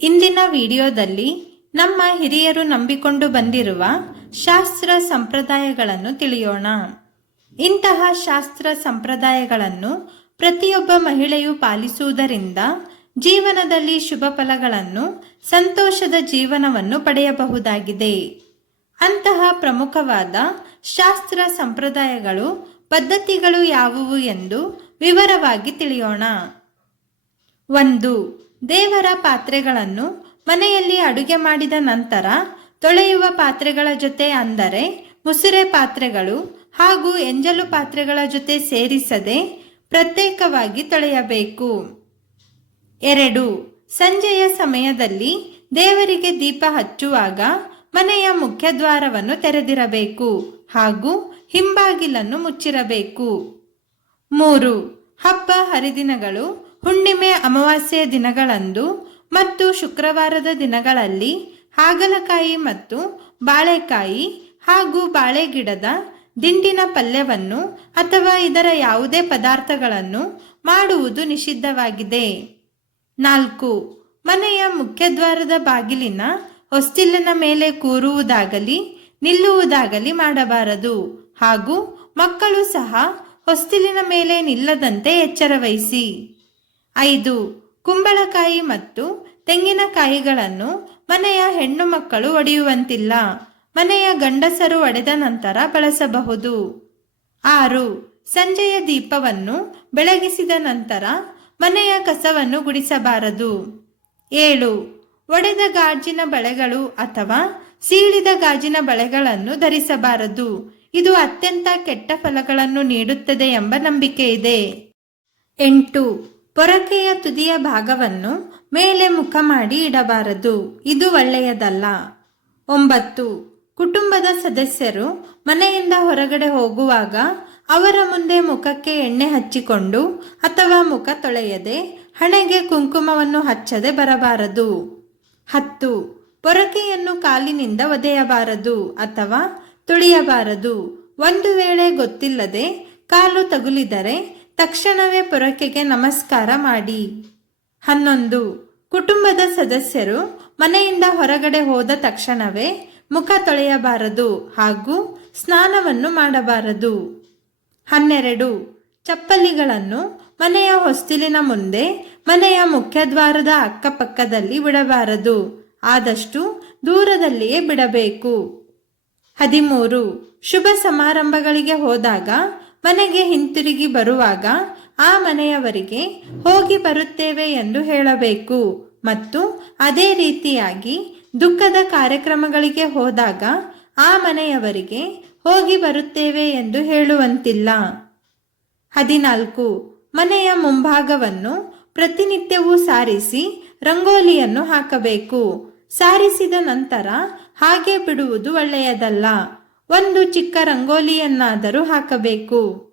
ಇಂದಿನ ವಿಡಿಯೋದಲ್ಲಿ ನಮ್ಮ ಹಿರಿಯರು ನಂಬಿಕೊಂಡು ಬಂದಿರುವ ಶಾಸ್ತ್ರ ಸಂಪ್ರದಾಯಗಳನ್ನು ತಿಳಿಯೋಣ. ಇಂತಹ ಶಾಸ್ತ್ರ ಸಂಪ್ರದಾಯಗಳನ್ನು ಪ್ರತಿಯೊಬ್ಬ ಮಹಿಳೆಯು ಪಾಲಿಸುವುದರಿಂದ ಜೀವನದಲ್ಲಿ ಶುಭ ಫಲಗಳನ್ನು, ಸಂತೋಷದ ಜೀವನವನ್ನು ಪಡೆಯಬಹುದಾಗಿದೆ. ಅಂತಹ ಪ್ರಮುಖವಾದ ಶಾಸ್ತ್ರ ಸಂಪ್ರದಾಯಗಳು ಪದ್ಧತಿಗಳು ಯಾವುವು ಎಂದು ವಿವರವಾಗಿ ತಿಳಿಯೋಣ. ಒಂದು ದೇವರ ಪಾತ್ರೆಗಳನ್ನು ಮನೆಯಲ್ಲಿ ಅಡುಗೆ ಮಾಡಿದ ನಂತರ ತೊಳೆಯುವ ಪಾತ್ರೆಗಳ ಜೊತೆ ಅಂದರೆ ಮುಸುರೆ ಪಾತ್ರೆಗಳು ಹಾಗೂ ಎಂಜಲು ಪಾತ್ರೆಗಳ ಜೊತೆ ಸೇರಿಸದೆ ಪ್ರತ್ಯೇಕವಾಗಿ ತೊಳೆಯಬೇಕು. ಎರಡು, ಸಂಜೆಯ ಸಮಯದಲ್ಲಿ ದೇವರಿಗೆ ದೀಪ ಹಚ್ಚುವಾಗ ಮನೆಯ ಮುಖ್ಯದ್ವಾರವನ್ನು ತೆರೆದಿರಬೇಕು ಹಾಗೂ ಹಿಂಬಾಗಿಲನ್ನು ಮುಚ್ಚಿರಬೇಕು. ಮೂರು, ಹಬ್ಬ ಹರಿದಿನಗಳು ಹುಣ್ಣಿಮೆ ಅಮಾವಾಸ್ಯೆಯ ದಿನಗಳಂದು ಮತ್ತು ಶುಕ್ರವಾರದ ದಿನಗಳಲ್ಲಿ ಹಾಗಲಕಾಯಿ ಮತ್ತು ಬಾಳೆಕಾಯಿ ಹಾಗೂ ಬಾಳೆಗಿಡದ ದಿಂಡಿನ ಪಲ್ಯವನ್ನು ಅಥವಾ ಇದರ ಯಾವುದೇ ಪದಾರ್ಥಗಳನ್ನು ಮಾಡುವುದು ನಿಷಿದ್ಧವಾಗಿದೆ. ನಾಲ್ಕು, ಮನೆಯ ಮುಖ್ಯದ್ವಾರದ ಬಾಗಿಲಿನ ಹೊಸ್ತಿಲಿನ ಮೇಲೆ ಕೂರುವುದಾಗಲಿ, ನಿಲ್ಲುವುದಾಗಲಿ ಮಾಡಬಾರದು. ಹಾಗೂ ಮಕ್ಕಳು ಸಹ ಹೊಸ್ತಿಲಿನ ಮೇಲೆ ನಿಲ್ಲದಂತೆ ಎಚ್ಚರ ವಹಿಸಿ ಐದು. ಕುಂಬಳಕಾಯಿ ಮತ್ತು ತೆಂಗಿನಕಾಯಿಗಳನ್ನು ಮನೆಯ ಹೆಣ್ಣು ಮಕ್ಕಳು ಒಡೆಯುವಂತಿಲ್ಲ. ಮನೆಯ ಗಂಡಸರು ಒಡೆದ ನಂತರ ಬಳಸಬಹುದು. ಆರು. ಸಂಜೆಯ ದೀಪವನ್ನು ಬೆಳಗಿಸಿದ ನಂತರ ಮನೆಯ ಕಸವನ್ನು ಗುಡಿಸಬಾರದು. ಏಳು. ಒಡೆದ ಗಾಜಿನ ಬಳೆಗಳು ಅಥವಾ ಸೀಳಿದ ಗಾಜಿನ ಬಳೆಗಳನ್ನು ಧರಿಸಬಾರದು. ಇದು ಅತ್ಯಂತ ಕೆಟ್ಟ ಫಲಗಳನ್ನು ನೀಡುತ್ತದೆ ಎಂಬ ನಂಬಿಕೆ ಇದೆ ಎಂಟು. ಪೊರಕೆಯ ತುದಿಯ ಭಾಗವನ್ನು ಮೇಲೆ ಮುಖ ಮಾಡಿ ಇಡಬಾರದು. ಇದು ಒಳ್ಳೆಯದಲ್ಲ. ಒಂಬತ್ತು. ಕುಟುಂಬದ ಸದಸ್ಯರು ಮನೆಯಿಂದ ಹೊರಗಡೆ ಹೋಗುವಾಗ ಅವರ ಮುಂದೆ ಮುಖಕ್ಕೆ ಎಣ್ಣೆ ಹಚ್ಚಿಕೊಂಡು ಅಥವಾ ಮುಖ ತೊಳೆಯದೆ ಹಣೆಗೆ ಕುಂಕುಮವನ್ನು ಹಚ್ಚದೆ ಬರಬಾರದು. ಹತ್ತು. ಪೊರಕೆಯನ್ನು ಕಾಲಿನಿಂದ ಒದೆಯಬಾರದು ಅಥವಾ ತುಳಿಯಬಾರದು. ಒಂದು ವೇಳೆ ಗೊತ್ತಿಲ್ಲದೆ ಕಾಲು ತಗುಲಿದರೆ ತಕ್ಷಣವೇ ಪೊರಕೆಗೆ ನಮಸ್ಕಾರ ಮಾಡಿ. ಹನ್ನೊಂದು. ಕುಟುಂಬದ ಸದಸ್ಯರು ಮನೆಯಿಂದ ಹೊರಗಡೆ ಹೋದ ತಕ್ಷಣವೇ ಮುಖ ತೊಳೆಯಬಾರದು ಹಾಗೂ ಸ್ನಾನವನ್ನು ಮಾಡಬಾರದು. ಹನ್ನೆರಡು. ಚಪ್ಪಲಿಗಳನ್ನು ಮನೆಯ ಹೊಸ್ತಿಲಿನ ಮುಂದೆ ಮನೆಯ ಮುಖ್ಯದ್ವಾರದ ಅಕ್ಕಪಕ್ಕದಲ್ಲಿ ಬಿಡಬಾರದು. ಆದಷ್ಟು ದೂರದಲ್ಲಿಯೇ ಬಿಡಬೇಕು. ಹದಿಮೂರು. ಶುಭ ಸಮಾರಂಭಗಳಿಗೆ ಹೋದಾಗ ಮನೆಗೆ ಹಿಂತಿರುಗಿ ಬರುವಾಗ ಆ ಮನೆಯವರಿಗೆ ಹೋಗಿ ಬರುತ್ತೇವೆ ಎಂದು ಹೇಳಬೇಕು. ಮತ್ತು ಅದೇ ರೀತಿಯಾಗಿ ದುಃಖದ ಕಾರ್ಯಕ್ರಮಗಳಿಗೆ ಹೋದಾಗ ಆ ಮನೆಯವರಿಗೆ ಹೋಗಿ ಬರುತ್ತೇವೆ ಎಂದು ಹೇಳುವಂತಿಲ್ಲ. ಹದಿನಾಲ್ಕು. ಮನೆಯ ಮುಂಭಾಗವನ್ನು ಪ್ರತಿನಿತ್ಯವೂ ಸಾರಿಸಿ ರಂಗೋಲಿಯನ್ನು ಹಾಕಬೇಕು. ಸಾರಿಸಿದ ನಂತರ ಹಾಗೆ ಬಿಡುವುದು ಒಳ್ಳೆಯದಲ್ಲ. ಒಂದು ಚಿಕ್ಕ ರಂಗೋಲಿಯನ್ನಾದರೂ ಹಾಕಬೇಕು.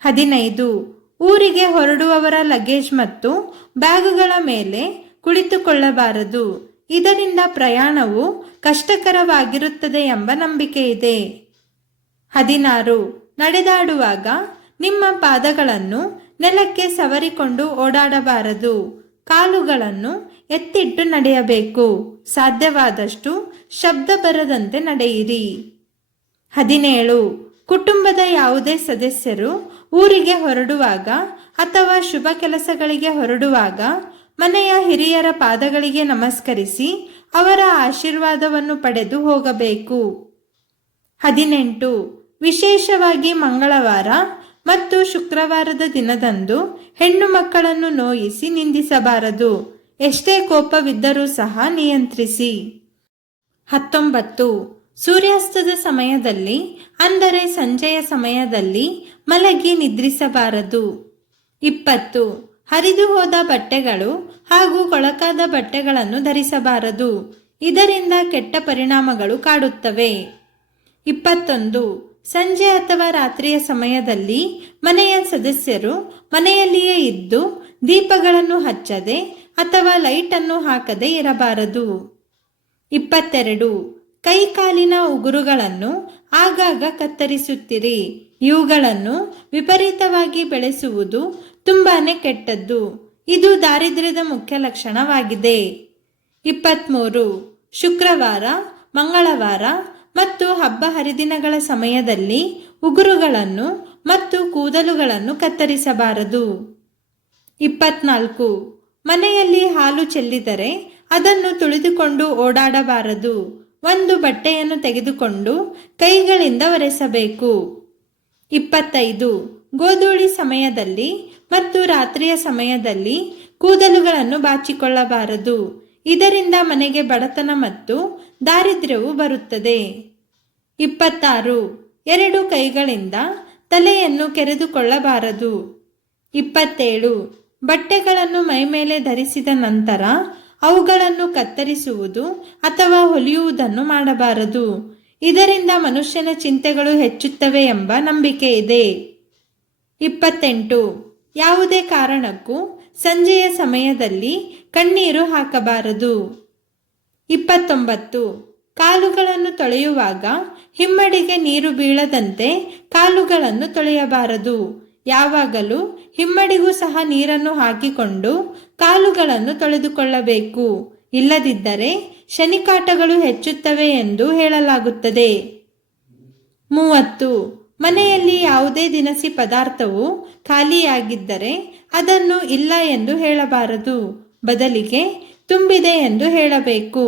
ಹದಿನೈದು. ಊರಿಗೆ ಹೊರಡುವವರ ಲಗೇಜ್ ಮತ್ತು ಬ್ಯಾಗುಗಳ ಮೇಲೆ ಕುಳಿತುಕೊಳ್ಳಬಾರದು. ಇದರಿಂದ ಪ್ರಯಾಣವು ಕಷ್ಟಕರವಾಗಿರುತ್ತದೆ ಎಂಬ ನಂಬಿಕೆ ಇದೆ. ಹದಿನಾರು. ನಡೆದಾಡುವಾಗ ನಿಮ್ಮ ಪಾದಗಳನ್ನು ನೆಲಕ್ಕೆ ಸವರಿಕೊಂಡು ಓಡಾಡಬಾರದು. ಕಾಲುಗಳನ್ನು ಎತ್ತಿಟ್ಟು ನಡೆಯಬೇಕು. ಸಾಧ್ಯವಾದಷ್ಟು ಶಬ್ದ ಬರದಂತೆ ನಡೆಯಿರಿ. ಹದಿನೇಳು. ಕುಟುಂಬದ ಯಾವುದೇ ಸದಸ್ಯರು ಊರಿಗೆ ಹೊರಡುವಾಗ ಅಥವಾ ಶುಭ ಕೆಲಸಗಳಿಗೆ ಹೊರಡುವಾಗ ಮನೆಯ ಹಿರಿಯರ ಪಾದಗಳಿಗೆ ನಮಸ್ಕರಿಸಿ ಅವರ ಆಶೀರ್ವಾದವನ್ನು ಪಡೆದು ಹೋಗಬೇಕು. ಹದಿನೆಂಟು. ವಿಶೇಷವಾಗಿ ಮಂಗಳವಾರ ಮತ್ತು ಶುಕ್ರವಾರದ ದಿನದಂದು ಹೆಣ್ಣು ಮಕ್ಕಳನ್ನು ನೋಯಿಸಿ ನಿಂದಿಸಬಾರದು. ಎಷ್ಟೇ ಕೋಪವಿದ್ದರೂ ಸಹ ನಿಯಂತ್ರಿಸಿ. ಹತ್ತೊಂಬತ್ತು. ಸೂರ್ಯಾಸ್ತದ ಸಮಯದಲ್ಲಿ, ಅಂದರೆ ಸಂಜೆಯ ಸಮಯದಲ್ಲಿ ಮಲಗಿ ನಿದ್ರಿಸಬಾರದು. ಇಪ್ಪತ್ತು. ಹರಿದು ಹೋದ ಬಟ್ಟೆಗಳು ಹಾಗೂ ಕೊಳಕಾದ ಬಟ್ಟೆಗಳನ್ನು ಧರಿಸಬಾರದು. ಇದರಿಂದ ಕೆಟ್ಟ ಪರಿಣಾಮಗಳು ಕಾಡುತ್ತವೆ. ಇಪ್ಪತ್ತೊಂದು. ಸಂಜೆ ಅಥವಾ ರಾತ್ರಿಯ ಸಮಯದಲ್ಲಿ ಮನೆಯ ಸದಸ್ಯರು ಮನೆಯಲ್ಲಿಯೇ ಇದ್ದು ದೀಪಗಳನ್ನು ಹಚ್ಚದೆ ಅಥವಾ ಲೈಟನ್ನು ಹಾಕದೆ ಇರಬಾರದು. ಇಪ್ಪತ್ತೆರಡು. ಕೈಕಾಲಿನ ಉಗುರುಗಳನ್ನು ಆಗಾಗ ಕತ್ತರಿಸುತ್ತಿರಿ. ಇವುಗಳನ್ನು ವಿಪರೀತವಾಗಿ ಬೆಳೆಸುವುದು ತುಂಬಾನೇ ಕೆಟ್ಟದ್ದು. ಇದು ದಾರಿದ್ರ್ಯದ ಮುಖ್ಯ ಲಕ್ಷಣವಾಗಿದೆ. ಇಪ್ಪತ್ತ್ಮೂರು ಶುಕ್ರವಾರ, ಮಂಗಳವಾರ ಮತ್ತು ಹಬ್ಬ ಹರಿದಿನಗಳ ಸಮಯದಲ್ಲಿ ಉಗುರುಗಳನ್ನು ಮತ್ತು ಕೂದಲುಗಳನ್ನು ಕತ್ತರಿಸಬಾರದು. ಇಪ್ಪತ್ನಾಲ್ಕು. ಮನೆಯಲ್ಲಿ ಹಾಲು ಚೆಲ್ಲಿದರೆ ಅದನ್ನು ತುಳಿದುಕೊಂಡು ಓಡಾಡಬಾರದು. ಒಂದು ಬಟ್ಟೆಯನ್ನು ತೆಗೆದುಕೊಂಡು ಕೈಗಳಿಂದ ಒರೆಸಬೇಕು. ಇಪ್ಪತ್ತೈದು. ಗೋಧೂಳಿ ಸಮಯದಲ್ಲಿ ಮತ್ತು ರಾತ್ರಿಯ ಸಮಯದಲ್ಲಿ ಕೂದಲುಗಳನ್ನು ಬಾಚಿಕೊಳ್ಳಬಾರದು. ಇದರಿಂದ ಮನೆಗೆ ಬಡತನ ಮತ್ತು ದಾರಿದ್ರ್ಯವು ಬರುತ್ತದೆ. ಇಪ್ಪತ್ತಾರು. ಎರಡು ಕೈಗಳಿಂದ ತಲೆಯನ್ನು ಕೆರೆದುಕೊಳ್ಳಬಾರದು. ಇಪ್ಪತ್ತೇಳು. ಬಟ್ಟೆಗಳನ್ನು ಮೈಮೇಲೆ ಧರಿಸಿದ ನಂತರ ಅವುಗಳನ್ನು ಕತ್ತರಿಸುವುದು ಅಥವಾ ಹೊಲಿಯುವುದನ್ನು ಮಾಡಬಾರದು. ಇದರಿಂದ ಮನುಷ್ಯನ ಚಿಂತೆಗಳು ಹೆಚ್ಚುತ್ತವೆ ಎಂಬ ನಂಬಿಕೆ ಇದೆ. ಇಪ್ಪತ್ತೆಂಟು. ಯಾವುದೇ ಕಾರಣಕ್ಕೂ ಸಂಜೆಯ ಸಮಯದಲ್ಲಿ ಕಣ್ಣೀರು ಹಾಕಬಾರದು. ಇಪ್ಪತ್ತೊಂಬತ್ತು. ಕಾಲುಗಳನ್ನು ತೊಳೆಯುವಾಗ ಹಿಮ್ಮಡಿಗೆ ನೀರು ಬೀಳದಂತೆ ಕಾಲುಗಳನ್ನು ತೊಳೆಯಬಾರದು. ಯಾವಾಗಲೂ ಹಿಮ್ಮಡಿಗೂ ಸಹ ನೀರನ್ನು ಹಾಕಿಕೊಂಡು ಕಾಲುಗಳನ್ನು ತೊಳೆದುಕೊಳ್ಳಬೇಕು. ಇಲ್ಲದಿದ್ದರೆ ಶನಿಕಾಟಗಳು ಹೆಚ್ಚುತ್ತವೆ ಎಂದು ಹೇಳಲಾಗುತ್ತದೆ. ಮೂವತ್ತು. ಮನೆಯಲ್ಲಿ ಯಾವುದೇ ದಿನಸಿ ಪದಾರ್ಥವು ಖಾಲಿಯಾಗಿದ್ದರೆ ಅದನ್ನು ಇಲ್ಲ ಎಂದು ಹೇಳಬಾರದು. ಬದಲಿಗೆ ತುಂಬಿದೆ ಎಂದು ಹೇಳಬೇಕು.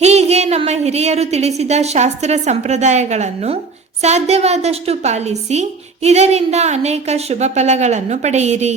ಹೀಗೆ ನಮ್ಮ ಹಿರಿಯರು ತಿಳಿಸಿದ ಶಾಸ್ತ್ರ ಸಂಪ್ರದಾಯಗಳನ್ನು ಸಾಧ್ಯವಾದಷ್ಟು ಪಾಲಿಸಿ ಇದರಿಂದ ಅನೇಕ ಶುಭ ಫಲಗಳನ್ನು ಪಡೆಯಿರಿ.